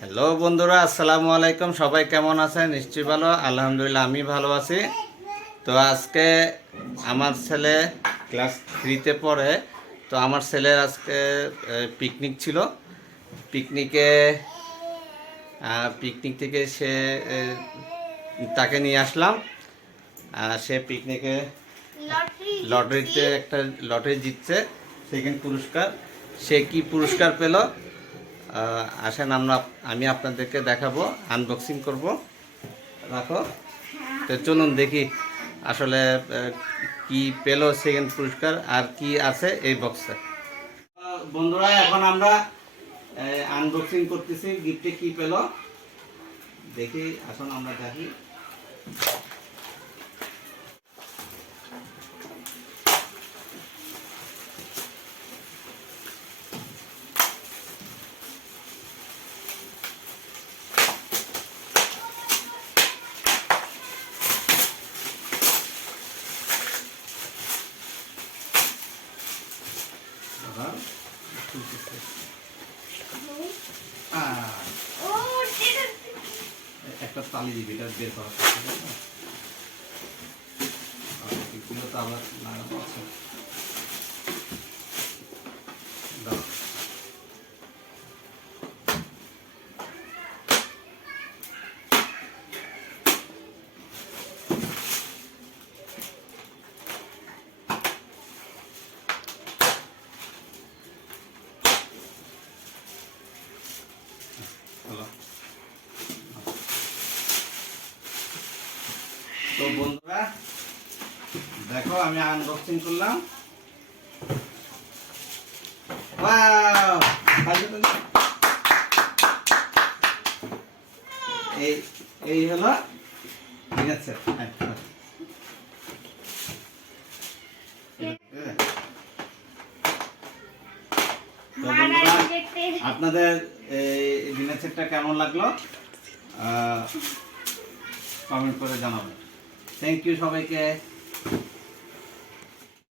Hello বন্ধুরা আসসালামু আলাইকুম। সবাই কেমন আছেন? নিশ্চয়ই ভালো। আলহামদুলিল্লাহ আমি ভালো আছি। তো আজকে আমার ছেলে ক্লাস থ্রিতে পড়ে। তো আমার ছেলের আজকে পিকনিক ছিল। পিকনিকে পিকনিক থেকে সে তাকে নিয়ে আসলাম। আর সে পিকনিকে লটারিতে একটা লটারি জিতছে। সেকেন্ড পুরস্কার। সে কি পুরস্কার পেল? আসেন, আমরা আমি আপনাদেরকে দেখাবো আনবক্সিং করব। রাখো। তো চলুন দেখি আসলে কি পেল সেকেন্ড পুরস্কার আর কি আছে এই বক্সে বন্ধুরা, এখন আমরা আনবক্সিং করতেছি। গিফটে কি পেল? দেখি, আসুন, আমরা দেখি। ও এটা একটা তালি দিবি এটা বের করা কোনো তো আবার লাগানো আছে। তো বন্ধুরা দেখো আমি আনবক্সিং করলাম। এই এই হলো ঠিক আছে হ্যাঁ, হ্যাঁ। আপনাদের এই ডিনার সেটটা কেমন লাগল কমেন্ট করে জানাবেন। থ্যাংক ইউ সবাইকে